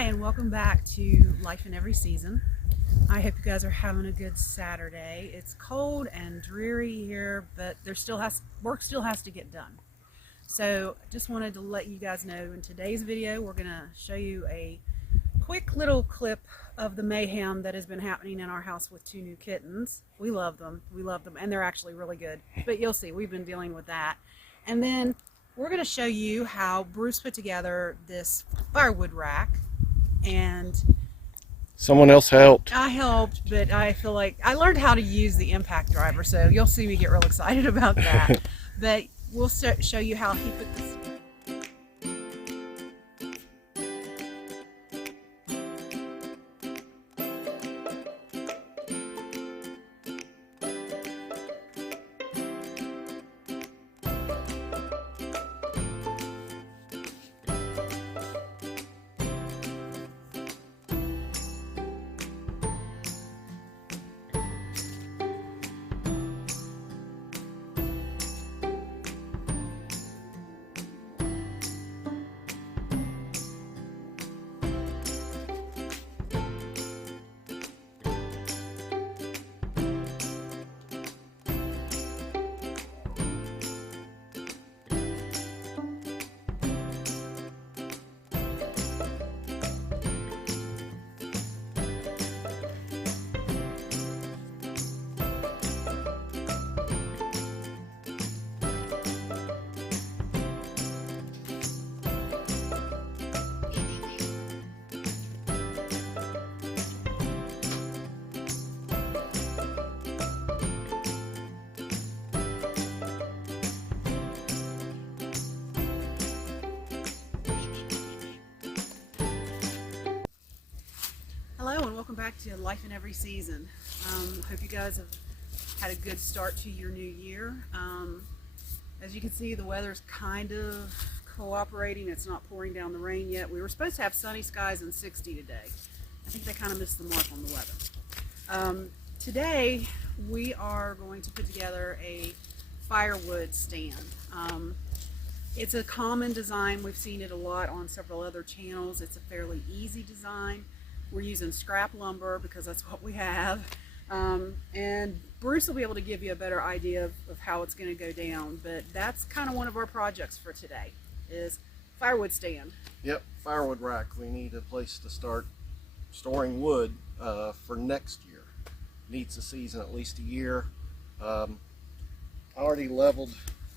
Hi, and welcome back to Life in Every Season. I hope you guys are having a good Saturday. It's cold and dreary here, but work still has to get done. So just wanted to let you guys know in today's video we're going to show you a quick little clip of the mayhem that has been happening in our house with two new kittens. We love them, and they're actually really good. But you'll see, we've been dealing with that. And then we're going to show you how Bruce put together this firewood rack, and someone else helped. I helped, but I feel like I learned how to use the impact driver, so you'll see me get real excited about that. But we'll show you how he put this. Hello and welcome back to Life in Every Season. Hope you guys have had a good start to your new year. As you can see, the weather's kind of cooperating. It's not pouring down the rain yet. We were supposed to have sunny skies and 60 today. I think they kind of missed the mark on the weather. Today we are going to put together a firewood stand. It's a common design. We've seen it a lot on several other channels. It's a fairly easy design. We're using scrap lumber because that's what we have. And Bruce will be able to give you a better idea of how it's going to go down. But that's kind of one of our projects for today, is firewood stand. Yep, firewood rack. We need a place to start storing wood for next year. Needs to season at least a year. I already leveled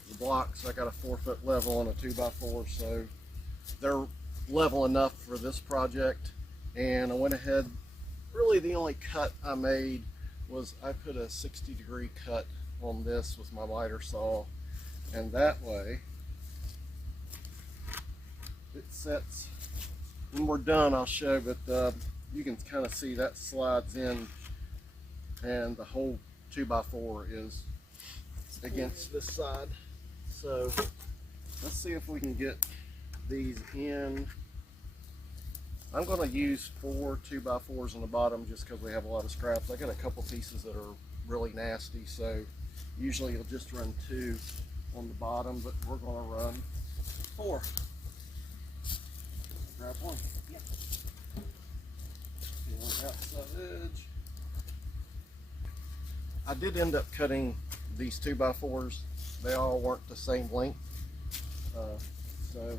the blocks. I got a 4-foot level on a 2x4, so they're level enough for this project. And I went ahead, really the only cut I made was I put a 60-degree cut on this with my miter saw, and that way it sets. When we're done I'll show, but you can kind of see that slides in, and the whole 2x4 is against this side. So let's see if we can get these in. I'm going to use 4 2x4s on the bottom just because we have a lot of scraps. I got a couple pieces that are really nasty, so usually you'll just run 2 on the bottom, but we're going to run 4. Grab one. Yep. On the outside edge. I did end up cutting these 2x4s. They all weren't the same length, so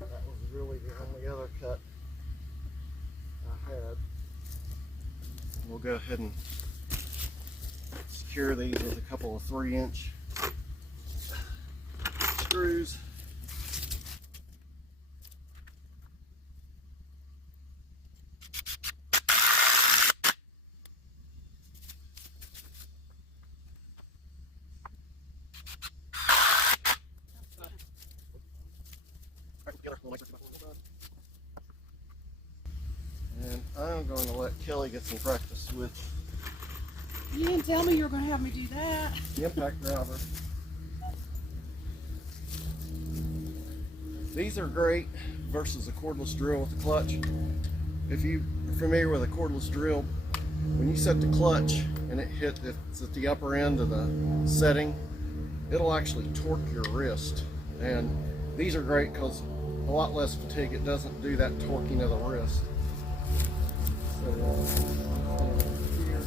that was really the only other cut I had. We'll go ahead and secure these with a couple of 3-inch screws. And I'm going to let Kelly get some practice with. You didn't tell me you were going to have me do that. The impact driver. These are great versus a cordless drill with the clutch. If you're familiar with a cordless drill, when you set the clutch and it's at the upper end of the setting, it'll actually torque your wrist. And these are great because a lot less fatigue. It doesn't do that torquing of the wrist. So, here.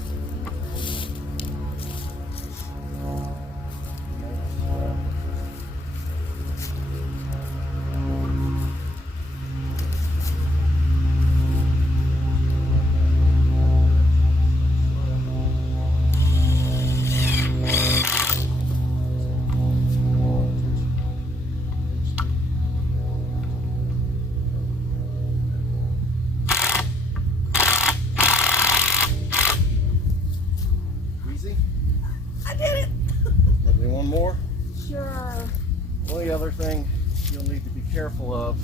Easy. I did it. Maybe one more. Sure. Only other thing you'll need to be careful of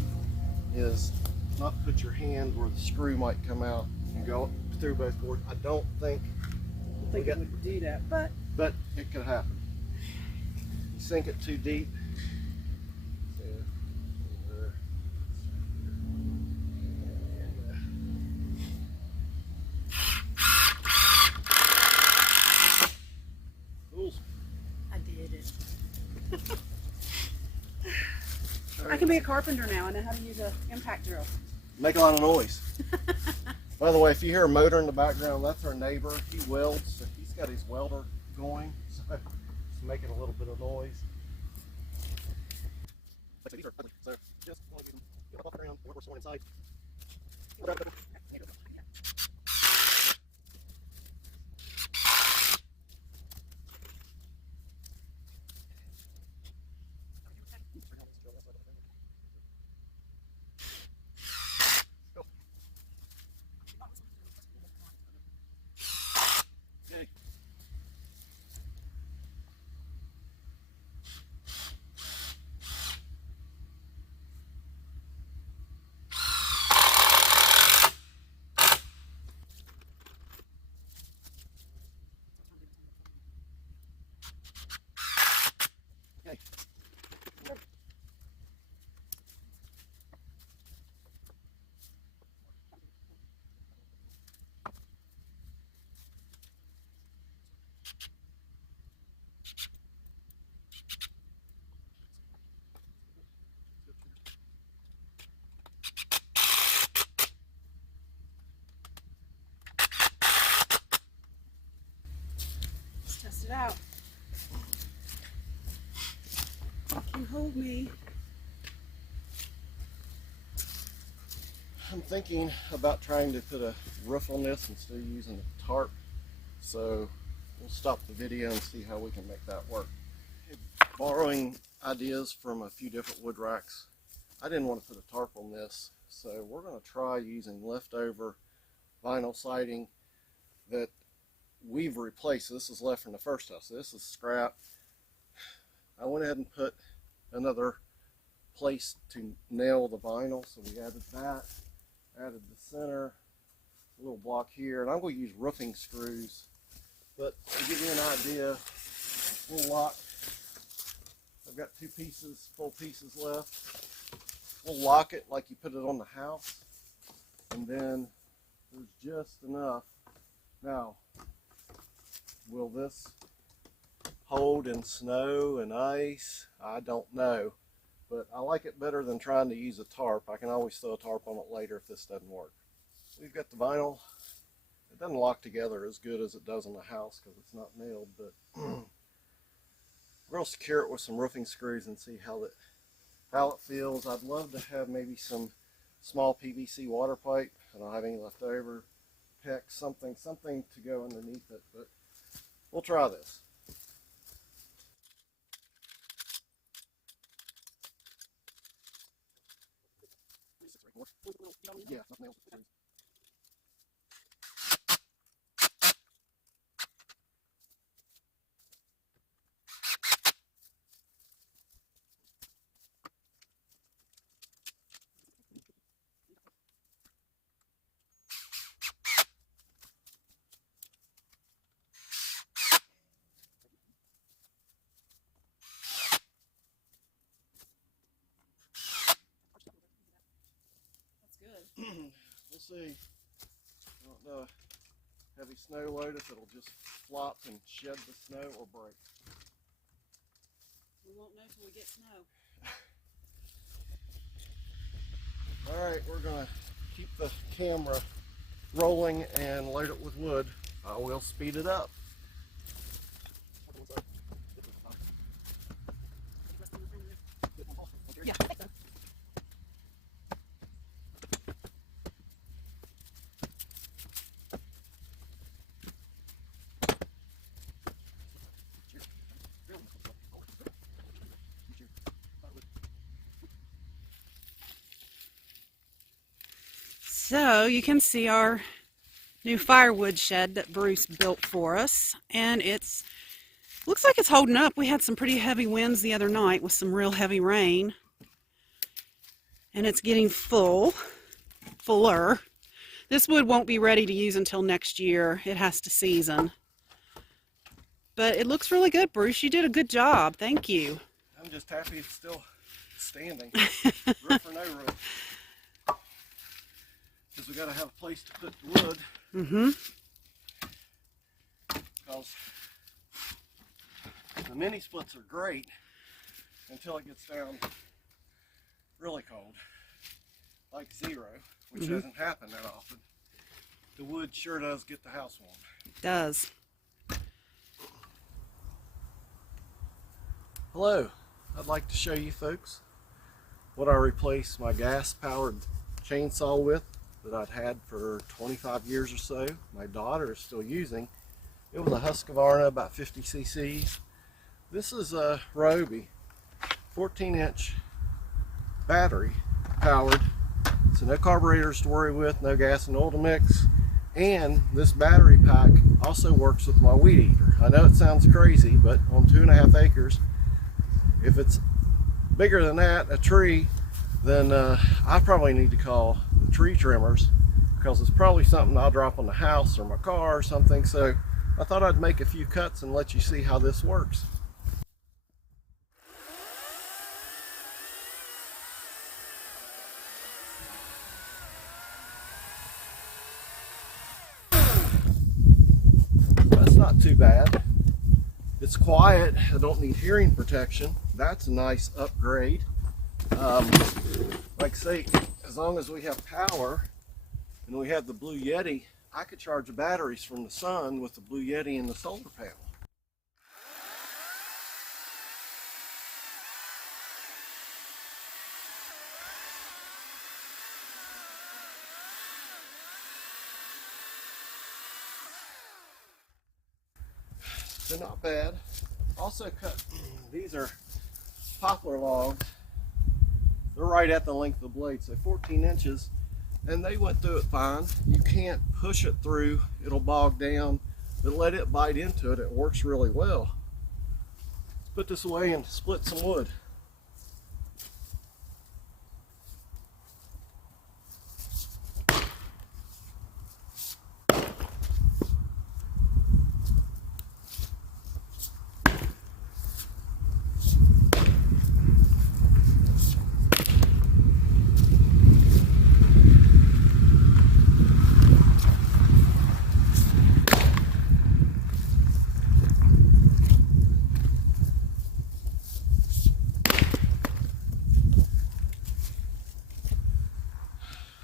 is not put your hand where the screw might come out and go through both boards. I don't think it would do that, but it could happen. You sink it too deep. I did it. I can be a carpenter now. I know how to use an impact drill. Make a lot of noise. By the way, if you hear a motor in the background, that's our neighbor. He welds, so he's got his welder going, so it's making a little bit of noise. So just want to get off the ground, wherever someone inside. Okay. Let's test it out. You hold me. I'm thinking about trying to put a roof on this instead of using a tarp. So we'll stop the video and see how we can make that work. Borrowing ideas from a few different wood racks, I didn't want to put a tarp on this, so we're going to try using leftover vinyl siding that we've replaced. This is left from the first house. This is scrap. I went ahead and put another place to nail the vinyl, so we added that, added the center, a little block here, and I'm going to use roofing screws. But to give you an idea, we'll lock. I've got two pieces, full pieces left. We'll lock it like you put it on the house, and then there's just enough. Now, will this hold in snow and ice? I don't know, but I like it better than trying to use a tarp. I can always throw a tarp on it later if this doesn't work. We've got the vinyl. It doesn't lock together as good as it does in the house because it's not nailed, but we're going to secure it with some roofing screws and see how it feels. I'd love to have maybe some small PVC water pipe. I don't have any left over. PEX, something to go underneath it, but we'll try this. Yeah, not nailed. We'll see. I don't know. Heavy snow load, if it'll just flop and shed the snow or break. We won't know till we get snow. Alright, we're going to keep the camera rolling and load it with wood. I will speed it up. Yeah. So you can see our new firewood shed that Bruce built for us, and it's looks like it's holding up. We had some pretty heavy winds the other night with some real heavy rain, and it's getting fuller. This wood won't be ready to use until next year. It has to season, but it looks really good. Bruce, you did a good job. Thank you. I'm just happy it's still standing. Roof or no roof. Because we got to have a place to put the wood. Mm-hmm. Because the mini splits are great until it gets down really cold, like 0, which doesn't happen that often. The wood sure does get the house warm. It does. Hello, I'd like to show you folks what I replaced my gas-powered chainsaw with that I'd had for 25 years or so. My daughter is still using. It was a Husqvarna, about 50 cc's. This is a Ryobi, 14-inch battery powered. So no carburetors to worry with, no gas and oil to mix. And this battery pack also works with my weed eater. I know it sounds crazy, but on 2.5 acres, if it's bigger than that, a tree, then I probably need to call the tree trimmers, because it's probably something I'll drop on the house or my car or something. So I thought I'd make a few cuts and let you see how this works. That's not too bad. It's quiet. I don't need hearing protection. That's a nice upgrade. Like I say, as long as we have power and we have the Blue Yeti, I could charge the batteries from the sun with the Blue Yeti and the solar panel. So not bad. Also cut, these are poplar logs. They're right at the length of the blade, so 14 inches, and they went through it fine. You can't push it through, it'll bog down, but let it bite into it, it works really well. Let's put this away and split some wood.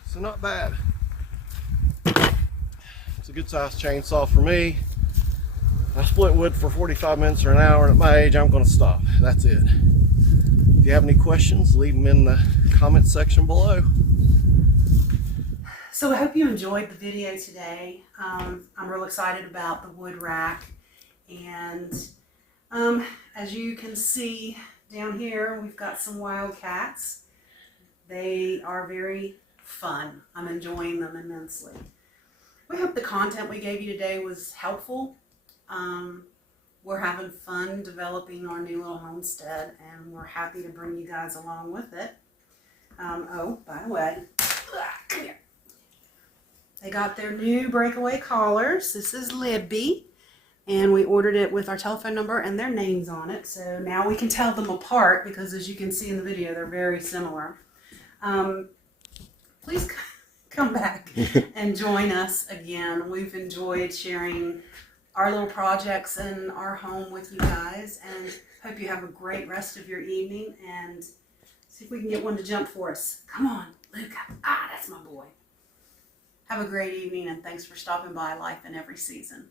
So not bad. It's a good sized chainsaw for me. I split wood for 45 minutes or an hour, and at my age I'm going to stop. That's it. If you have any questions, leave them in the comment section below. So I hope you enjoyed the video today. I'm real excited about the wood rack, and as you can see down here, we've got some wildcats. They are very fun. I'm enjoying them immensely. We hope the content we gave you today was helpful. We're having fun developing our new little homestead, and we're happy to bring you guys along with it. Oh, by the way, come here. They got their new breakaway collars. This is Libby, and we ordered it with our telephone number and their names on it. So now we can tell them apart, because as you can see in the video, they're very similar. Please come back and join us again. We've enjoyed sharing our little projects in our home with you guys, and hope you have a great rest of your evening, and See if we can get one to jump for us. Come on, Luca. Ah, that's my boy. Have a great evening, and thanks for stopping by Life in Every Season.